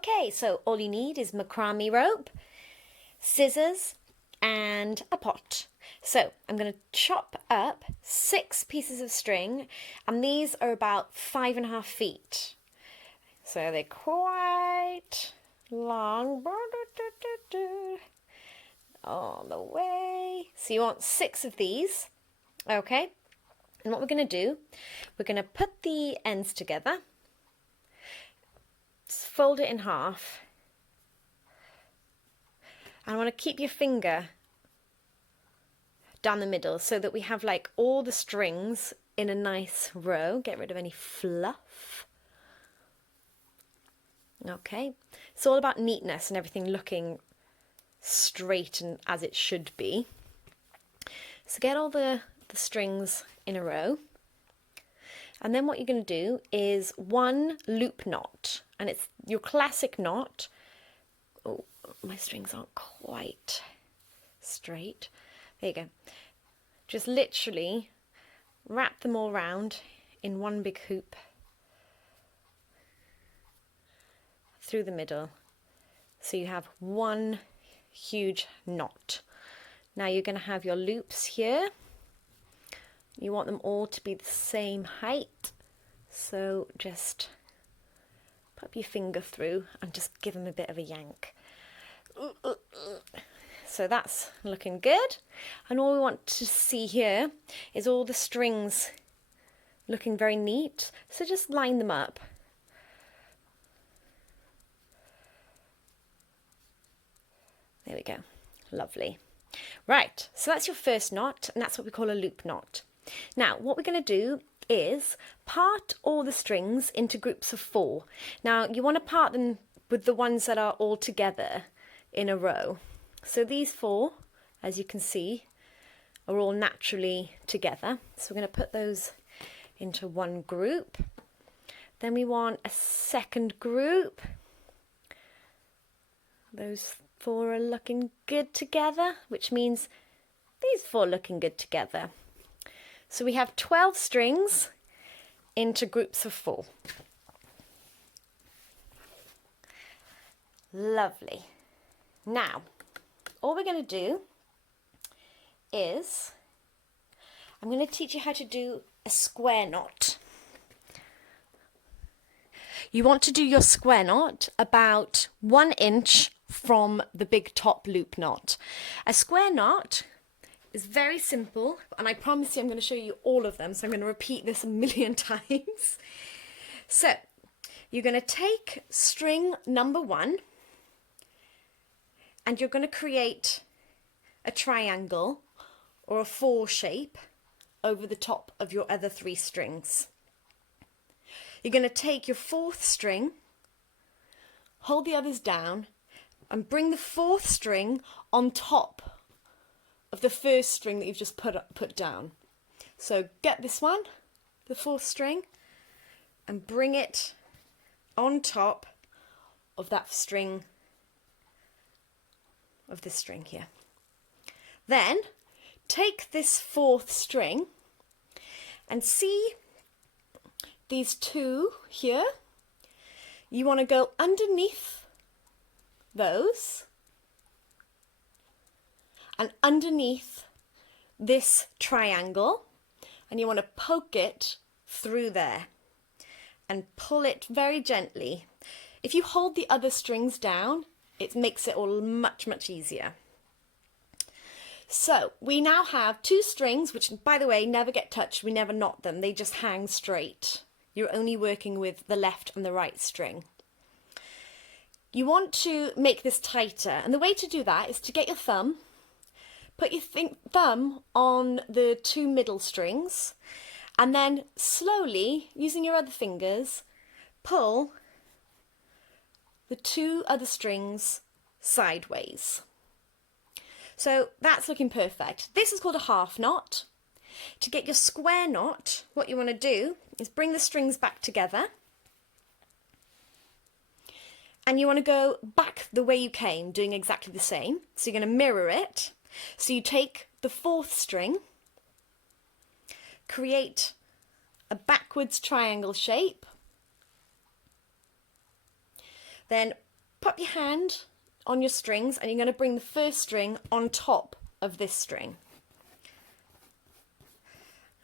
Okay, so all you need is macrame rope, scissors, and a pot. So I'm going to chop up 6 pieces of string, and these are about 5.5 feet. So they're quite long. All the way. So you want 6 of these. Okay. And what we're going to do, we're going to put the ends together, fold it in half, and I want to keep your finger down the middle so that we have like all the strings in a nice row. Get rid of any fluff. Okay, it's all about neatness and everything looking straight and as it should be. So get all the strings in a row, and then what you're going to do is 1 loop knot, and it's your classic knot. Oh, my strings aren't quite straight. There you go. Just literally wrap them all round in one big hoop through the middle, so you have one huge knot. Now you're going to have your loops here. You want them all to be the same height, so just pop your finger through and just give them a bit of a yank. So that's looking good, and all we want to see here is all the strings looking very neat, so just line them up. There we go, lovely. Right, so that's your first knot, and that's what we call a loop knot. Now what we're going to do is part all the strings into groups of 4. Now you want to part them with the ones that are all together in a row. So these 4, as you can see, are all naturally together. So we're going to put those into one group. Then we want a second group. Those 4 are looking good together, which means these 4 are looking good together. So we have 12 strings into groups of 4. Lovely. Now, all we're going to do is, I'm going to teach you how to do a square knot. You want to do your square knot about 1 inch from the big top loop knot. A square knot is very simple, and I promise you I'm going to show you all of them, so I'm going to repeat this a million times. So you're going to take string number 1, and you're going to create a triangle or a 4 shape over the top of your other 3 strings. You're going to take your 4th string, hold the others down, and bring the 4th string on top of the 1st string that you've just put down. So get this one, the 4th string, and bring it on top of that string, of this string here. Then take this 4th string and see these 2 here. You want to go underneath those and underneath this triangle, and you want to poke it through there and pull it very gently. If you hold the other strings down, it makes it all much easier. So we now have 2 strings, which by the way never get touched. We never knot them, they just hang straight. You're only working with the left and the right string. You want to make this tighter, and the way to do that is to get your thumb, put your thumb on the 2 middle strings, and then slowly, using your other fingers, pull the 2 other strings sideways. So that's looking perfect. This is called a half knot. To get your square knot, what you want to do is bring the strings back together, and you want to go back the way you came, doing exactly the same. So you're going to mirror it. So you take the 4th string, create a backwards triangle shape, then pop your hand on your strings and you're going to bring the first string on top of this string.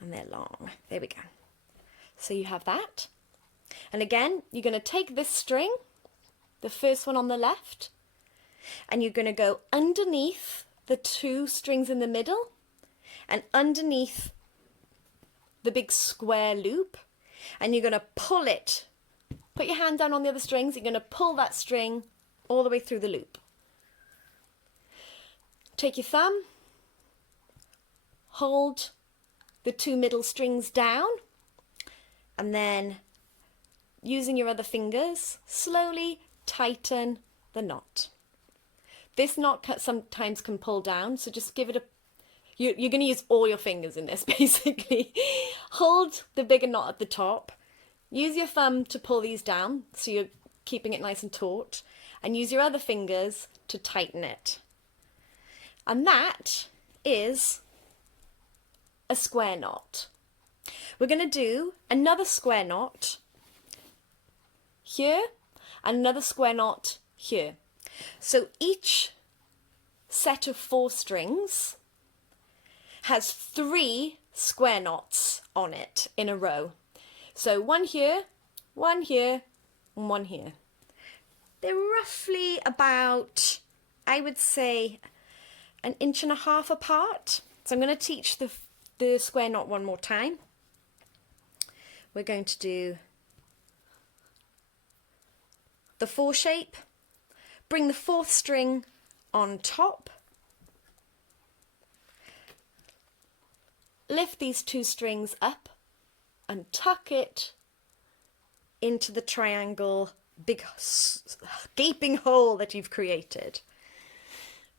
And they're long. There we go. So you have that. And again, you're going to take this string, the first one on the left, and you're going to go underneath the two strings in the middle and underneath the big square loop, and you're going to pull it. Put your hand down on the other strings, you're going to pull that string all the way through the loop. Take your thumb, hold the two middle strings down, and then using your other fingers, slowly tighten the knot. This knot sometimes can pull down, so just give it a... You're going to use all your fingers in this, basically. Hold the bigger knot at the top. Use your thumb to pull these down, so you're keeping it nice and taut. And use your other fingers to tighten it. And that is a square knot. We're going to do another square knot here and another square knot here. So each set of 4 strings has 3 square knots on it in a row. So one here, and one here. They're roughly about, I would say, 1.5 inches apart. So I'm going to teach the square knot one more time. We're going to do the 4 shape, bring the 4th string on top, lift these 2 strings up and tuck it into the triangle big gaping hole that you've created.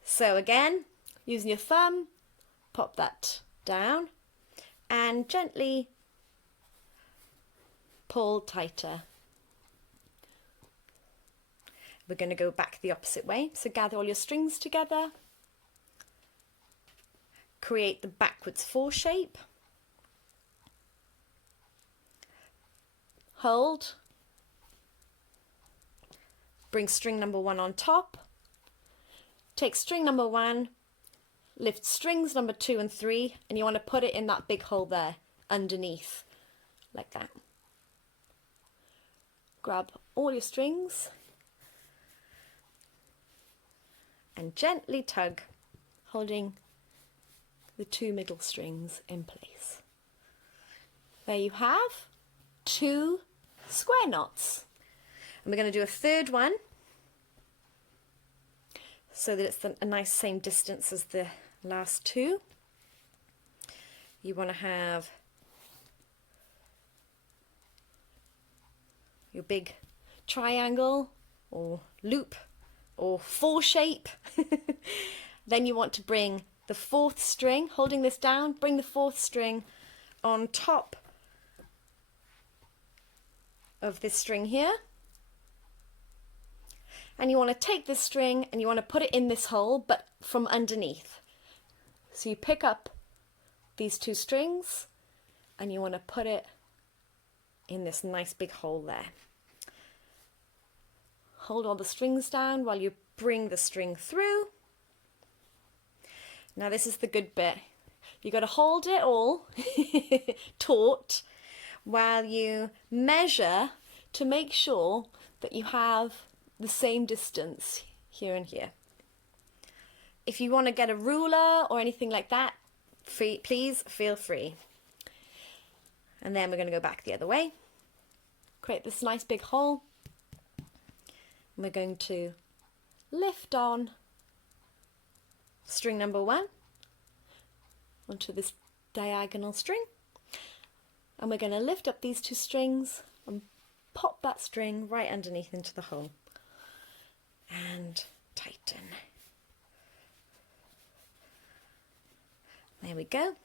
So again, using your thumb, pop that down and gently pull tighter. We're going to go back the opposite way. So gather all your strings together, create the backwards 4 shape, hold, bring string number 1 on top, take string number 1, lift strings number 2 and 3, and you want to put it in that big hole there underneath, like that. Grab all your strings and gently tug, holding the 2 middle strings in place. There you have 2 square knots. And we're going to do a third one so that it's a nice same distance as the last 2. You want to have your big triangle or loop or 4 shape. Then you want to bring the 4th string, holding this down, bring the 4th string on top of this string here. And you want to take this string and you want to put it in this hole, but from underneath. So you pick up these 2 strings and you want to put it in this nice big hole there. Hold all the strings down while you bring the string through. Now this is the good bit. You've got to hold it all taut while you measure to make sure that you have the same distance here and here. If you want to get a ruler or anything like that, please feel free. And then we're going to go back the other way. Create this nice big hole. And we're going to lift on string number 1 onto this diagonal string. And we're going to lift up these 2 strings and pop that string right underneath into the hole. And tighten. There we go.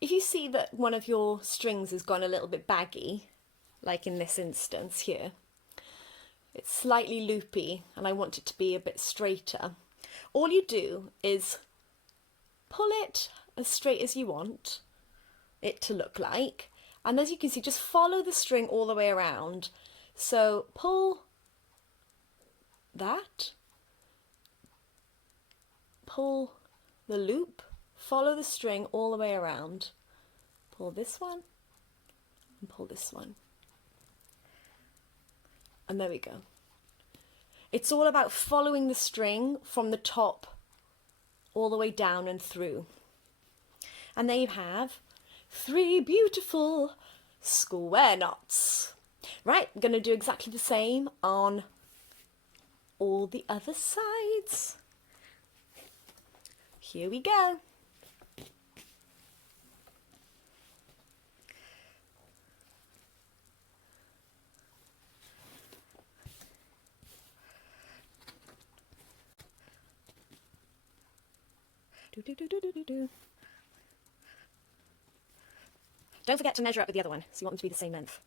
If you see that one of your strings has gone a little bit baggy, like in this instance here, it's slightly loopy and I want it to be a bit straighter, all you do is pull it as straight as you want it to look like, And as you can see, just follow the string all the way around. So pull that, pull the loop, follow the string all the way around. Pull this one and pull this one. And there we go. It's all about following the string from the top all the way down and through. And there you have 3 beautiful square knots. Right, I'm going to do exactly the same on all the other sides. Here we go. Don't forget to measure up with the other one, so you want them to be the same length.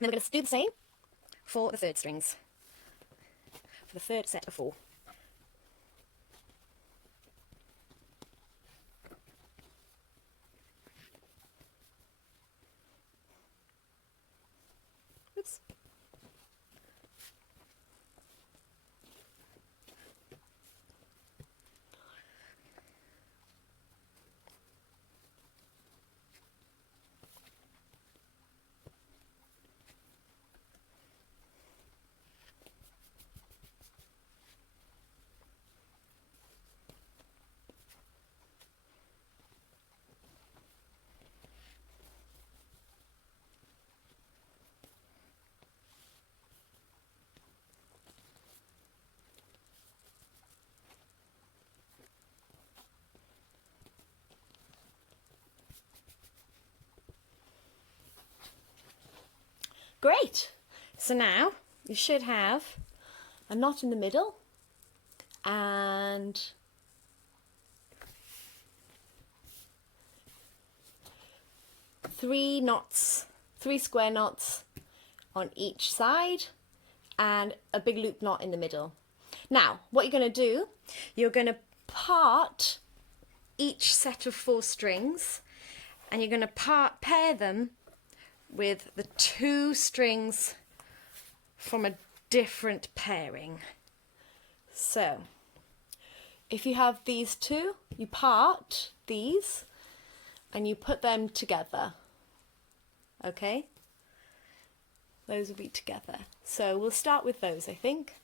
Then we're going to do the same for the third strings, for the third set of 4. Oops. Great! So now you should have a knot in the middle and 3 knots, 3 square knots on each side and a big loop knot in the middle. Now, what you're going to do, you're going to part each set of 4 strings and you're going to pair them with the 2 strings from a different pairing. So, if you have these 2, you part these and you put them together. Okay? Those will be together. So we'll start with those, I think.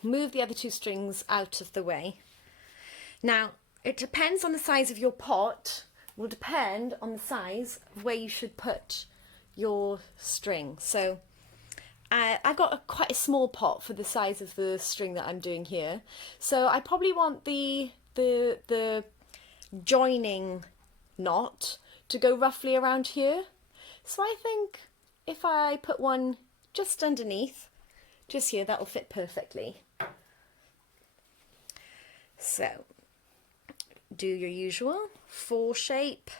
Move the other 2 strings out of the way. Now, it depends on the size of your pot, will depend on the size of where you should put your string. So I've got quite a small pot for the size of the string that I'm doing here. So I probably want the joining knot to go roughly around here. So I think if I put one just underneath, just here, that'll fit perfectly. So, do your usual 4 shape.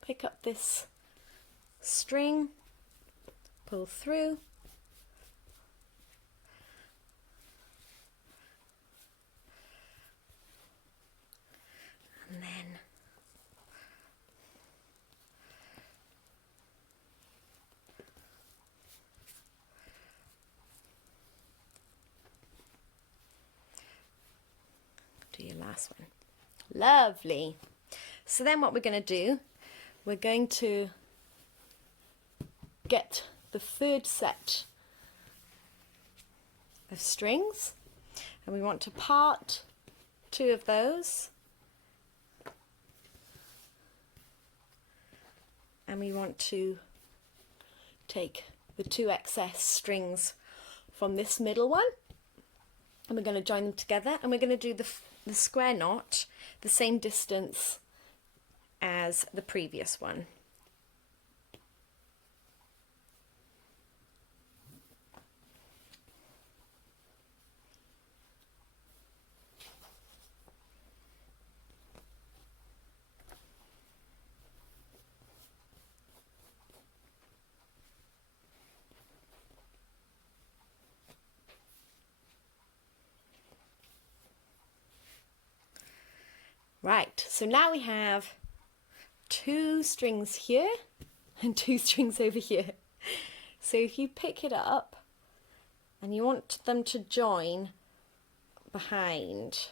Pick up this string, pull through. And then last one. Lovely. So then what we're going to do, we're going to get the third set of strings, and we want to part 2 of those, and we want to take the 2 excess strings from this middle one, and we're going to join them together, and we're going to do the square knot the same distance as the previous one. Right, so now we have 2 strings here and 2 strings over here. So if you pick it up and you want them to join behind,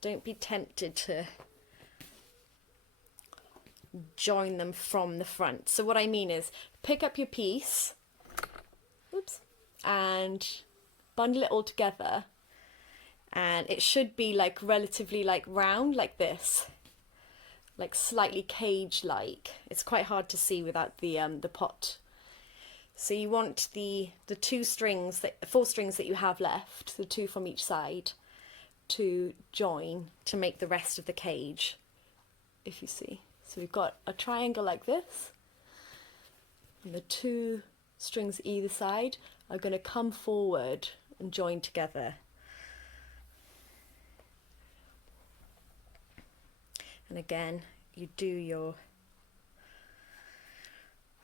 don't be tempted to join them from the front. So what I mean is, pick up your piece, oops, and bundle it all together, and it should be like relatively like round like this, like slightly cage-like. It's quite hard to see without the pot. So you want the 4 strings that you have left, the 2 from each side, to join to make the rest of the cage, if you see. So we've got a triangle like this, and the 2 strings either side are going to come forward and join together. And again, you do your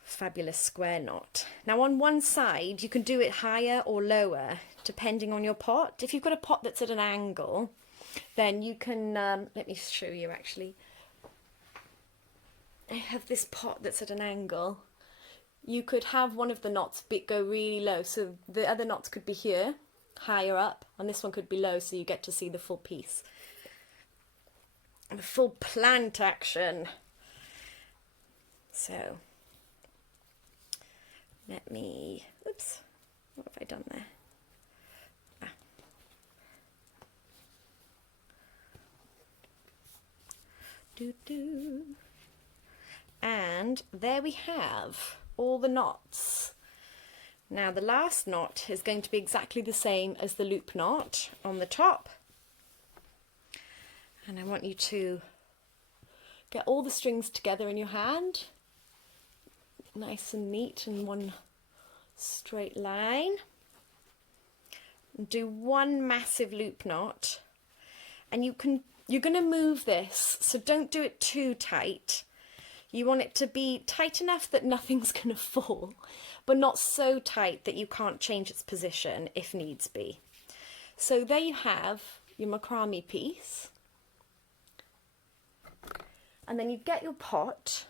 fabulous square knot. Now on one side, you can do it higher or lower, depending on your pot. If you've got a pot that's at an angle, then you can, let me show you actually. I have this pot that's at an angle. You could have one of the knots go really low, so the other knots could be here, higher up, and this one could be low, so you get to see the full piece. The full plant action. So let me, oops, what have I done there? And there we have all the knots. Now the last knot is going to be exactly the same as the loop knot on the top. And I want you to get all the strings together in your hand, nice and neat in one straight line. And do 1 massive loop knot, and you're going to move this, so don't do it too tight. You want it to be tight enough that nothing's going to fall, but not so tight that you can't change its position if needs be. So there you have your macrame piece. And then you get your pot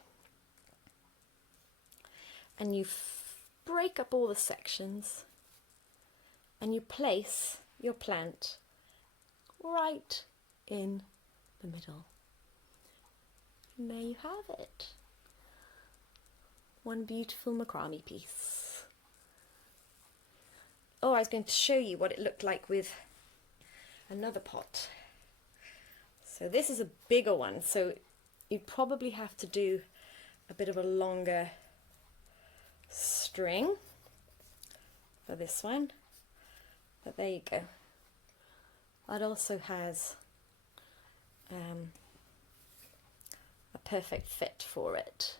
and you break up all the sections and you place your plant right in the middle. And there you have it. One beautiful macrame piece. Oh, I was going to show you what it looked like with another pot. So this is a bigger one, so you'd probably have to do a bit of a longer string for this one, but there you go. That also has a perfect fit for it.